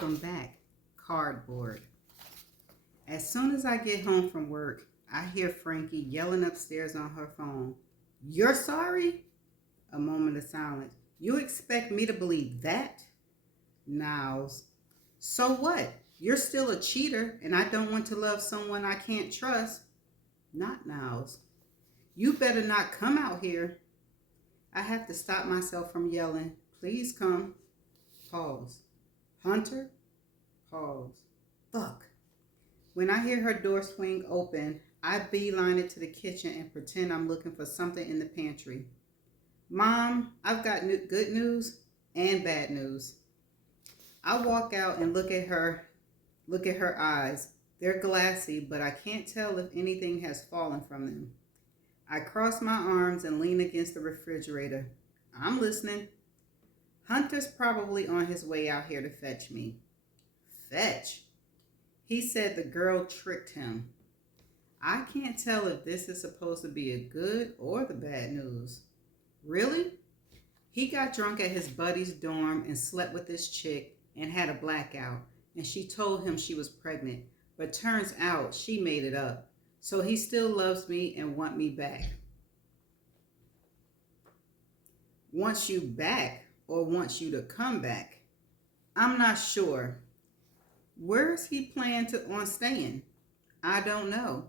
Welcome back, Cardboard. As soon as I get home from work, I hear Frankie yelling upstairs on her phone. You're sorry? A moment of silence. You expect me to believe that? Nows. So what? You're still a cheater, and I don't want to love someone I can't trust. Not Nows. You better not come out here. I have to stop myself from yelling. Please come. Pause. Hunter? Pause. Fuck. When I hear her door swing open, I beeline it to the kitchen and pretend I'm looking for something in the pantry. Mom, I've got good news and bad news. I walk out and look at her eyes. They're glassy, but I can't tell if anything has fallen from them. I cross my arms and lean against the refrigerator. I'm listening. Hunter's probably on his way out here to fetch me. Fetch? He said the girl tricked him. I can't tell if this is supposed to be a good or the bad news. Really? He got drunk at his buddy's dorm and slept with this chick and had a blackout, and she told him she was pregnant, but turns out she made it up. So he still loves me and wants me back. Wants you back or wants you to come back? I'm not sure. Where's he planning on staying? I don't know.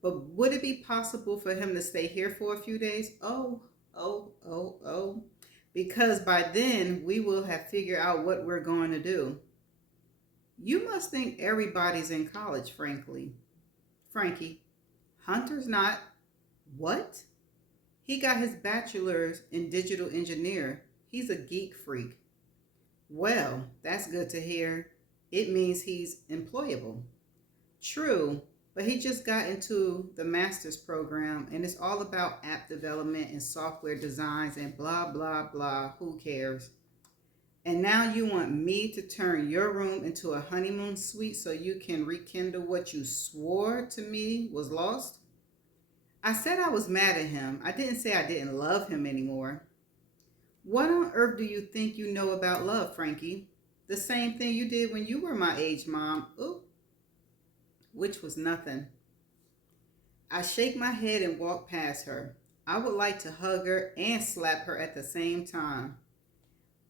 But would it be possible for him to stay here for a few days? Oh. Because by then we will have figured out what we're going to do. You must think everybody's in college, frankly. Frankie, Hunter's not. What? He got his bachelor's in digital engineer. He's a geek freak. Well, that's good to hear. It means he's employable. True, but he just got into the master's program and it's all about app development and software designs and blah, blah, blah. Who cares? And now you want me to turn your room into a honeymoon suite so you can rekindle what you swore to me was lost? I said I was mad at him. I didn't say I didn't love him anymore. What on earth do you think you know about love, Frankie? The same thing you did when you were my age, Mom. Ooh. Which was nothing. I shake my head and walk past her. I would like to hug her and slap her at the same time.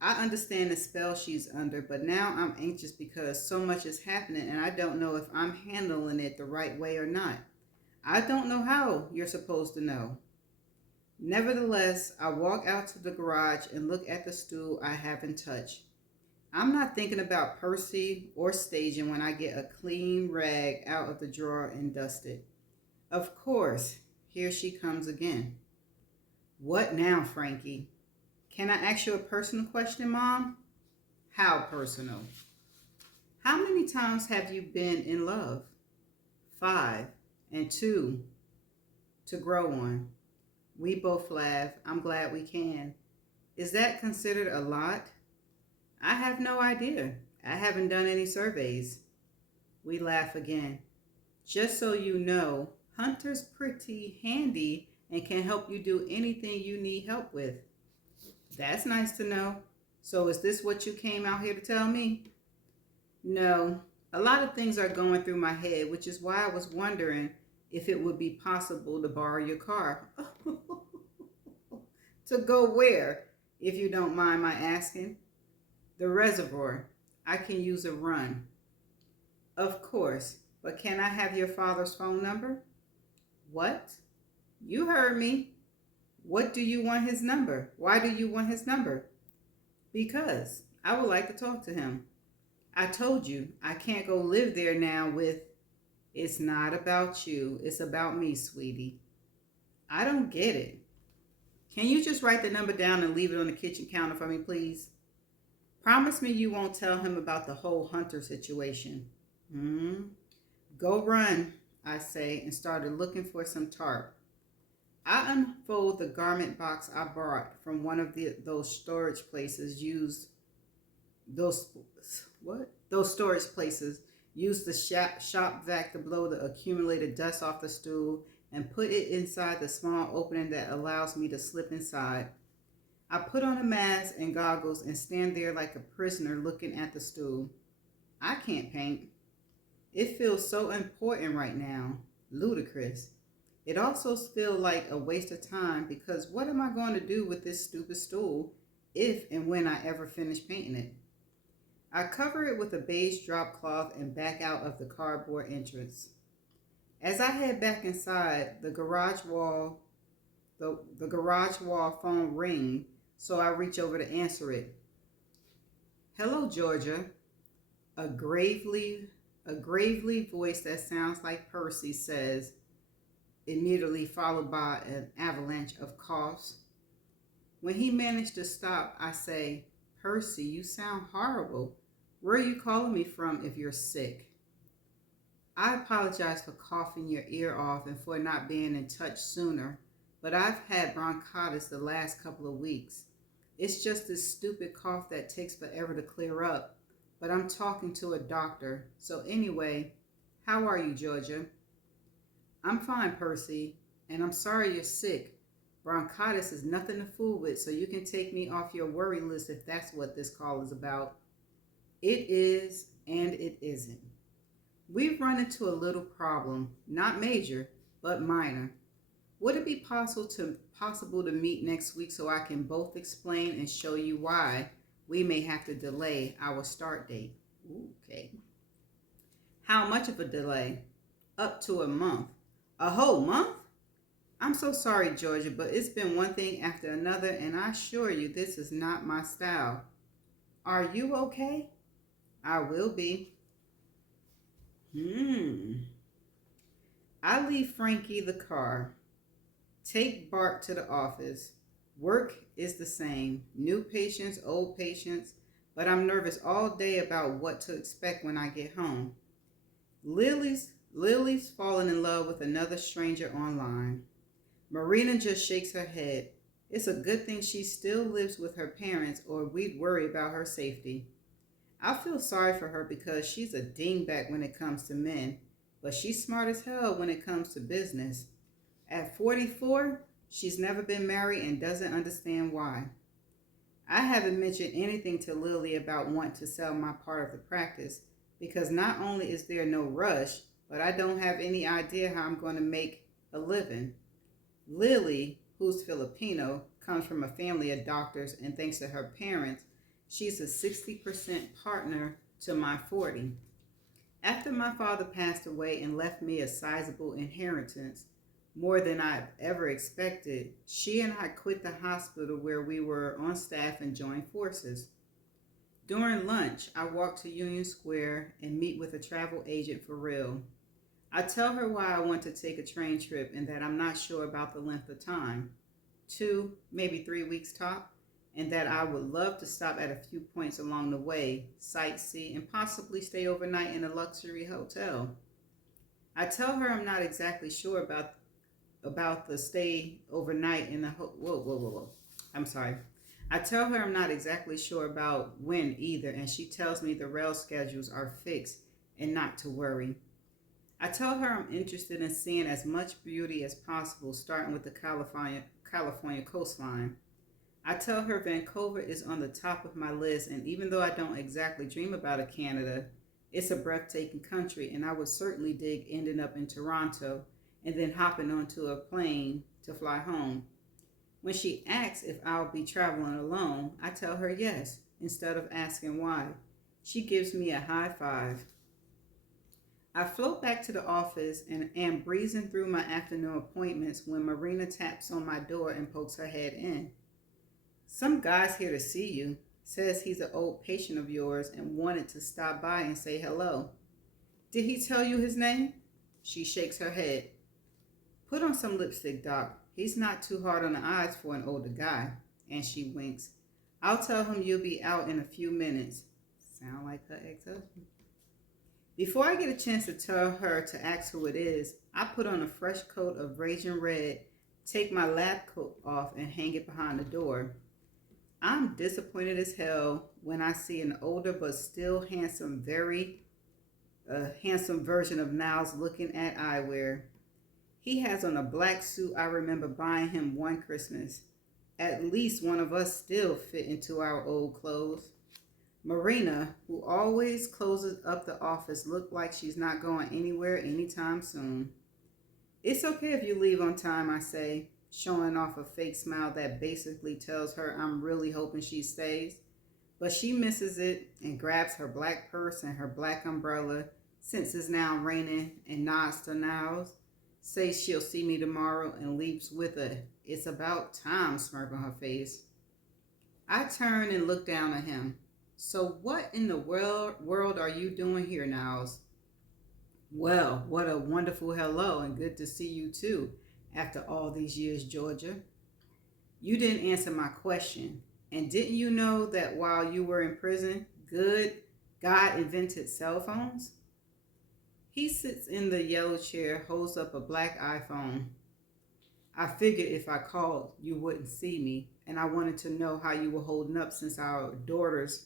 I understand the spell she's under, but now I'm anxious because so much is happening and I don't know if I'm handling it the right way or not. I don't know how you're supposed to know. Nevertheless, I walk out to the garage and look at the stool I haven't touched. I'm not thinking about Percy or staging when I get a clean rag out of the drawer and dust it. Of course, here she comes again. What now, Frankie? Can I ask you a personal question, Mom? How personal? How many times have you been in love? 5 and 2 to grow on. We both laugh. I'm glad we can. Is that considered a lot? I have no idea. I haven't done any surveys. We laugh again. Just so you know, Hunter's pretty handy and can help you do anything you need help with. That's nice to know. So is this what you came out here to tell me? No. A lot of things are going through my head, which is why I was wondering if it would be possible to borrow your car. To go where, if you don't mind my asking? The reservoir. I can use a run. Of course, but can I have your father's phone number? What? You heard me. What do you want his number? Why do you want his number? Because I would like to talk to him. I told you I can't go live there now with... It's not about you. It's about me, sweetie. I don't get it. Can you just write the number down and leave it on the kitchen counter for me, please? Promise me you won't tell him about the whole Hunter situation. Go run, I say, and started looking for some tarp. I unfold the garment box I bought from one of those storage places. Those storage places use the shop vac to blow the accumulated dust off the stool and put it inside the small opening that allows me to slip inside. I put on a mask and goggles and stand there like a prisoner looking at the stool. I can't paint. It feels so important right now. Ludicrous. It also feels like a waste of time because what am I going to do with this stupid stool if and when I ever finish painting it? I cover it with a beige drop cloth and back out of the cardboard entrance. As I head back inside, the garage wall phone rings, so I reach over to answer it. Hello, Georgia. A gravely a gravely voice that sounds like Percy says, immediately followed by an avalanche of coughs. When he managed to stop, I say, Percy, you sound horrible. Where are you calling me from if you're sick? I apologize for coughing your ear off and for not being in touch sooner, but I've had bronchitis the last couple of weeks. It's just this stupid cough that takes forever to clear up, but I'm talking to a doctor. So anyway, how are you, Georgia? I'm fine, Percy, and I'm sorry you're sick. Bronchitis is nothing to fool with, so you can take me off your worry list if that's what this call is about. It is, and it isn't. We've run into a little problem, not major, but minor. Would it be possible to meet next week so I can both explain and show you why we may have to delay our start date? Okay. How much of a delay? Up to a month. A whole month? I'm so sorry, Georgia, but it's been one thing after another, and I assure you this is not my style. Are you okay? I will be. I leave Frankie the car. Take Bart to the office. Work is the same. New patients, old patients, but I'm nervous all day about what to expect when I get home. Lily's fallen in love with another stranger online. Marina just shakes her head. It's a good thing she still lives with her parents or we'd worry about her safety. I feel sorry for her because she's a dingbat when it comes to men, but she's smart as hell when it comes to business. At 44, she's never been married and doesn't understand why. I haven't mentioned anything to Lily about wanting to sell my part of the practice because not only is there no rush, but I don't have any idea how I'm going to make a living. Lily, who's Filipino, comes from a family of doctors, and thanks to her parents, she's a 60% partner to my 40. After my father passed away and left me a sizable inheritance, more than I've ever expected, she and I quit the hospital where we were on staff and joined forces. During lunch, I walk to Union Square and meet with a travel agent for real. I tell her why I want to take a train trip and that I'm not sure about the length of time, 2, maybe 3 weeks top, and that I would love to stop at a few points along the way, sightsee, and possibly stay overnight in a luxury hotel. I tell her I'm not exactly sure about the stay overnight in the whoa. I'm sorry. I tell her I'm not exactly sure about when either, and she tells me the rail schedules are fixed and not to worry. I tell her I'm interested in seeing as much beauty as possible, starting with the California coastline. I tell her Vancouver is on the top of my list, and even though I don't exactly dream about a Canada, it's a breathtaking country, and I would certainly dig ending up in Toronto and then hopping onto a plane to fly home. When she asks if I'll be traveling alone, I tell her yes, instead of asking why. She gives me a high five. I float back to the office and am breezing through my afternoon appointments when Marina taps on my door and pokes her head in. Some guy's here to see you, says he's an old patient of yours and wanted to stop by and say hello. Did he tell you his name? She shakes her head. Put on some lipstick, Doc. He's not too hard on the eyes for an older guy. And she winks. I'll tell him you'll be out in a few minutes. Sound like her ex-husband. Before I get a chance to tell her to ask who it is, I put on a fresh coat of raging red, take my lab coat off, and hang it behind the door. I'm disappointed as hell when I see an older but still handsome, very handsome version of Niles looking at eyewear. He has on a black suit I remember buying him one Christmas. At least one of us still fit into our old clothes. Marina, who always closes up the office, looked like she's not going anywhere anytime soon. It's okay if you leave on time, I say, showing off a fake smile that basically tells her I'm really hoping she stays. But she misses it and grabs her black purse and her black umbrella, since it's now raining, and nods to Niles, says she'll see me tomorrow, and leaves with a "it's about time" smirk on her face. I turn and look down at him. So what in the world are you doing here, Niles? Well, what a wonderful hello, and good to see you too, after all these years, Georgia. You didn't answer my question. And didn't you know that while you were in prison, God invented cell phones? He sits in the yellow chair, holds up a black iPhone. I figured if I called, you wouldn't see me, and I wanted to know how you were holding up since our daughters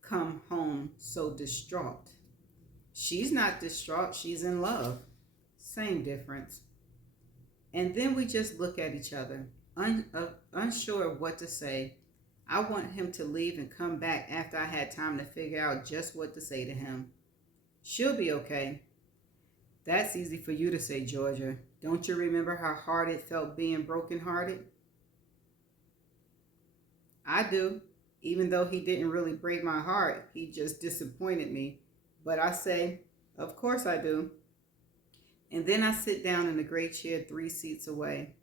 come home so distraught. She's not distraught, she's in love. Same difference. And then we just look at each other, unsure of what to say. I want him to leave and come back after I had time to figure out just what to say to him. She'll be okay. That's easy for you to say, Georgia. Don't you remember how hard it felt being brokenhearted? I do. Even though he didn't really break my heart, he just disappointed me. But I say, of course I do. And then I sit down in the gray chair 3 seats away.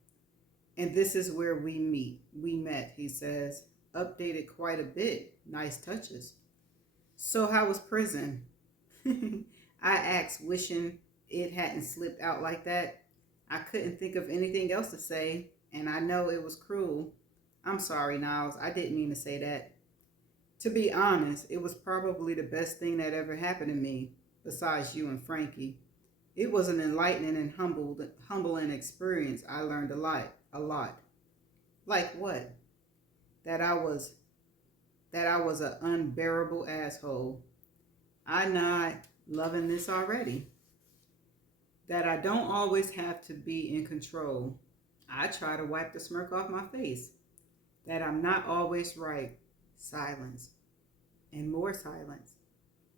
And this is where we meet. We met, he says. Updated quite a bit. Nice touches. So how was prison? I asked, wishing it hadn't slipped out like that. I couldn't think of anything else to say, and I know it was cruel. I'm sorry, Niles. I didn't mean to say that. To be honest, it was probably the best thing that ever happened to me, besides you and Frankie. It was an enlightening and humbling experience. I learned a lot. Like what? That I was an unbearable asshole. I'm not loving this already. That I don't always have to be in control. I try to wipe the smirk off my face. That I'm not always right. Silence. And more silence.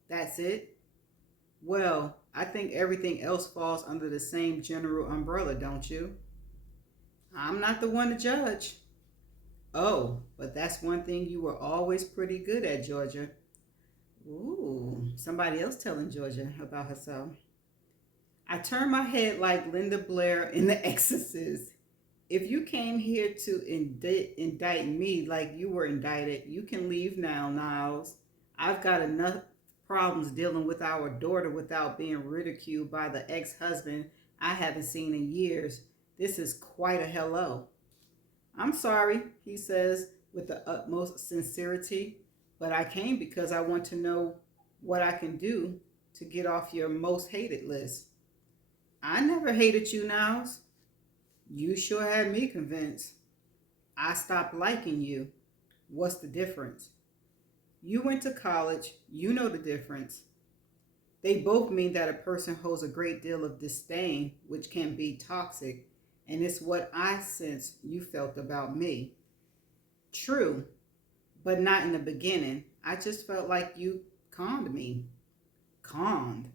That's it? Well, I think everything else falls under the same general umbrella, don't you? I'm not the one to judge. Oh, but that's one thing you were always pretty good at, Georgia. Ooh, somebody else telling Georgia about herself. I turn my head like Linda Blair in The Exorcist. If you came here to indict me like you were indicted, you can leave now, Niles. I've got enough problems dealing with our daughter without being ridiculed by the ex-husband I haven't seen in years. This is quite a hello. I'm sorry, he says with the utmost sincerity, but I came because I want to know what I can do to get off your most hated list. I never hated you, Niles. You sure had me convinced. I stopped liking you. What's the difference? You went to college. You know the difference. They both mean that a person holds a great deal of disdain, which can be toxic, and it's what I sense you felt about me. True, but not in the beginning. I just felt like you conned me. Conned?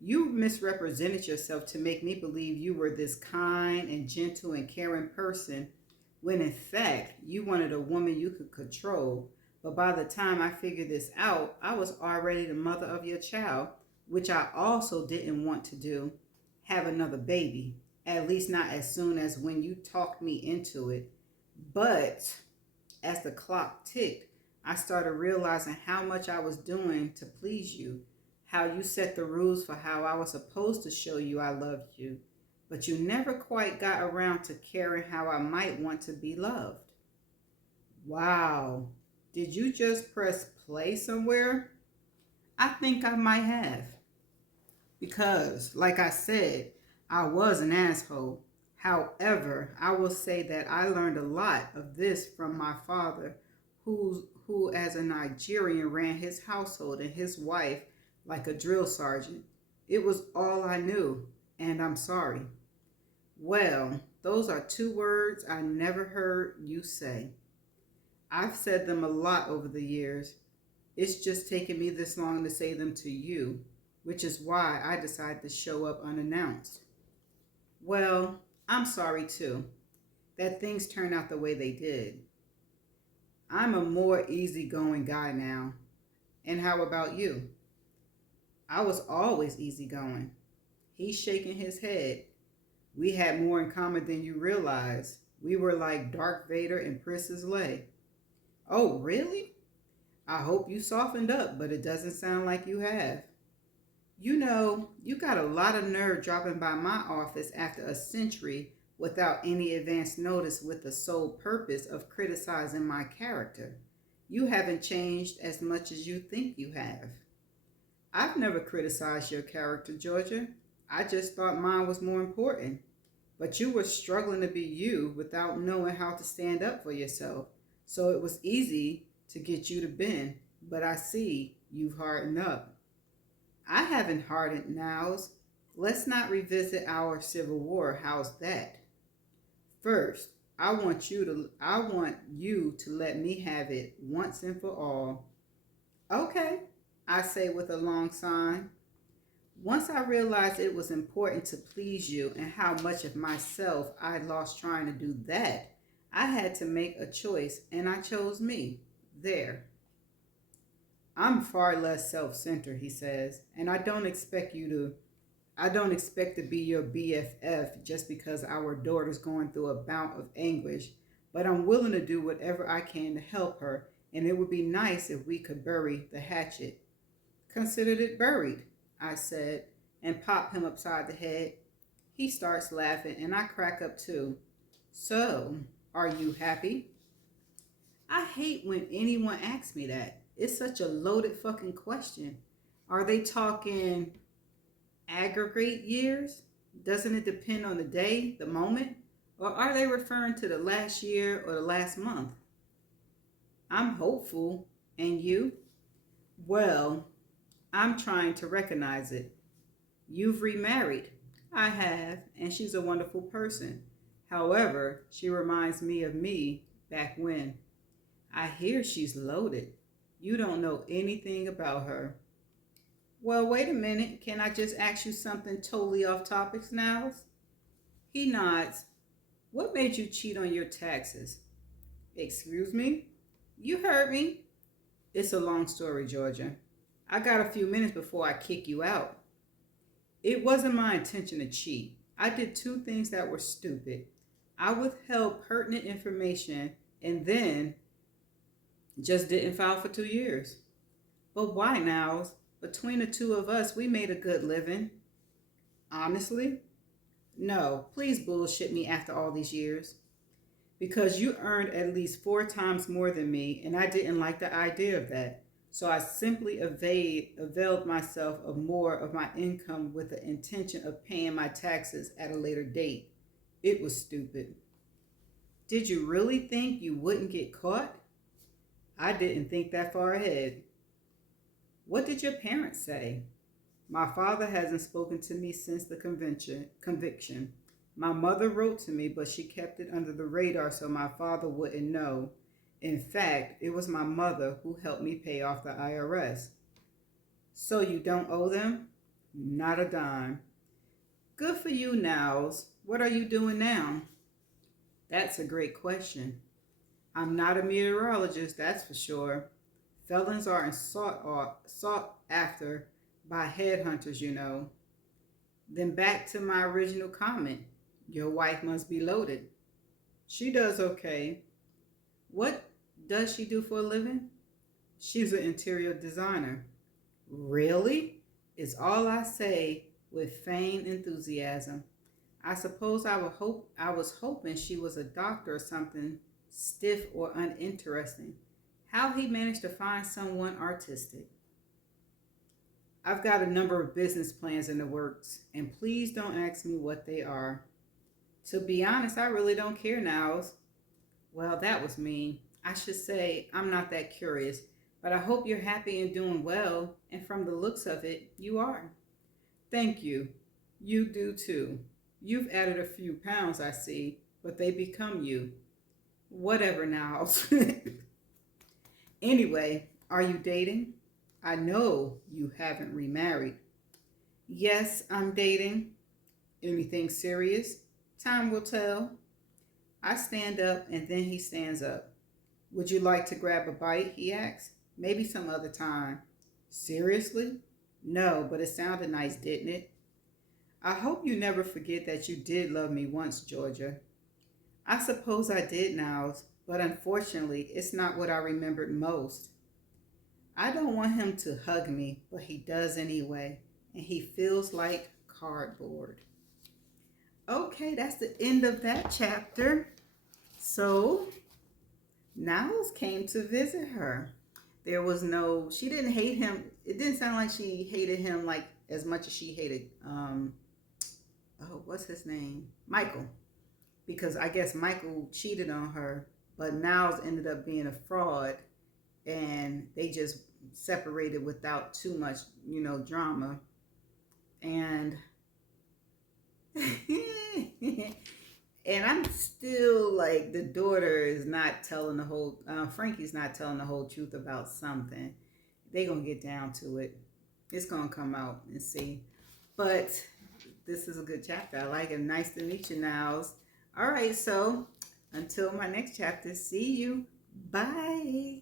You misrepresented yourself to make me believe you were this kind and gentle and caring person, when in fact you wanted a woman you could control. But by the time I figured this out, I was already the mother of your child, which I also didn't want to do, have another baby. At least not as soon as when you talked me into it. But as the clock ticked, I started realizing how much I was doing to please you, how you set the rules for how I was supposed to show you I loved you, but you never quite got around to caring how I might want to be loved. Wow, did you just press play somewhere? I think I might have. Because, like I said, I was an asshole. However, I will say that I learned a lot of this from my father, who as a Nigerian ran his household and his wife like a drill sergeant. It was all I knew, and I'm sorry. Well, those are 2 words I never heard you say. I've said them a lot over the years. It's just taken me this long to say them to you, which is why I decided to show up unannounced. Well, I'm sorry too that things turned out the way they did. I'm a more easygoing guy now. And how about you? I was always easygoing. He's shaking his head. We had more in common than you realize. We were like Darth Vader and Princess Leia. Oh, really? I hope you softened up, but it doesn't sound like you have. You know, you got a lot of nerve dropping by my office after a century without any advance notice with the sole purpose of criticizing my character. You haven't changed as much as you think you have. I've never criticized your character, Georgia. I just thought mine was more important. But you were struggling to be you without knowing how to stand up for yourself. So it was easy to get you to bend. But I see you've hardened up. I haven't hardened, Niles. Let's not revisit our civil war. How's that? First, I want you to let me have it once and for all. Okay, I say with a long sigh. Once I realized it was important to please you and how much of myself I lost trying to do that, I had to make a choice and I chose me. There. I'm far less self-centered, he says, and I don't expect to be your BFF just because our daughter's going through a bout of anguish, but I'm willing to do whatever I can to help her, and it would be nice if we could bury the hatchet. Considered it buried, I said, and pop him upside the head. He starts laughing, and I crack up too. So, are you happy? I hate when anyone asks me that. It's such a loaded fucking question. Are they talking aggregate years? Doesn't it depend on the day, the moment? Or are they referring to the last year or the last month? I'm hopeful. And you? Well, I'm trying to recognize it. You've remarried. I have, and she's a wonderful person. However, she reminds me of me back when. I hear she's loaded. You don't know anything about her. Well, wait a minute. Can I just ask you something totally off topic now? He nods. What made you cheat on your taxes? Excuse me? You heard me. It's a long story, Georgia. I got a few minutes before I kick you out. It wasn't my intention to cheat. I did two things that were stupid. I withheld pertinent information and then just didn't file for 2 years. But why now? Between the two of us, we made a good living. Honestly? No, please bullshit me after all these years. Because you earned at least 4 times more than me, and I didn't like the idea of that. So I simply availed myself of more of my income with the intention of paying my taxes at a later date. It was stupid. Did you really think you wouldn't get caught? I didn't think that far ahead. What did your parents say? My father hasn't spoken to me since the conviction. My mother wrote to me, but she kept it under the radar so my father wouldn't know. In fact, it was my mother who helped me pay off the IRS. So you don't owe them? Not a dime. Good for you, Niles. What are you doing now? That's a great question. I'm not a meteorologist, that's for sure. Felons aren't sought after by headhunters, you know. Then back to my original comment. Your wife must be loaded. She does okay. What does she do for a living? She's an interior designer. Really? Is all I say with feigned enthusiasm. I suppose I was hoping she was a doctor or something stiff or uninteresting. How he managed to find someone artistic. I've got a number of business plans in the works, and please don't ask me what they are. To be honest, I really don't care now. Well, that was mean. I should say I'm not that curious, but I hope you're happy and doing well, and from the looks of it, you are. Thank you. You do too. You've added a few pounds, I see, but they become you. Whatever now. Anyway, Are you dating? I know you haven't remarried. Yes, I'm dating. Anything serious? Time will tell. I stand up and then he stands up. Would you like to grab a bite? He asks. Maybe some other time. Seriously? No, but it sounded nice, didn't it? I hope you never forget that you did love me once, Georgia. I suppose I did, Niles, but unfortunately, it's not what I remembered most. I don't want him to hug me, but he does anyway, and he feels like cardboard. Okay, that's the end of that chapter. So, Niles came to visit her. There was no, she didn't hate him. It didn't sound like she hated him like as much as she hated, oh, what's his name? Michael. Because I guess Michael cheated on her, but Niles ended up being a fraud and they just separated without too much, drama. And and I'm still like the daughter is not telling the whole. Frankie's not telling the whole truth about something. They gonna get down to it. It's gonna come out and see. But this is a good chapter. I like it. Nice to meet you, Niles. All right, so until my next chapter, see you. Bye.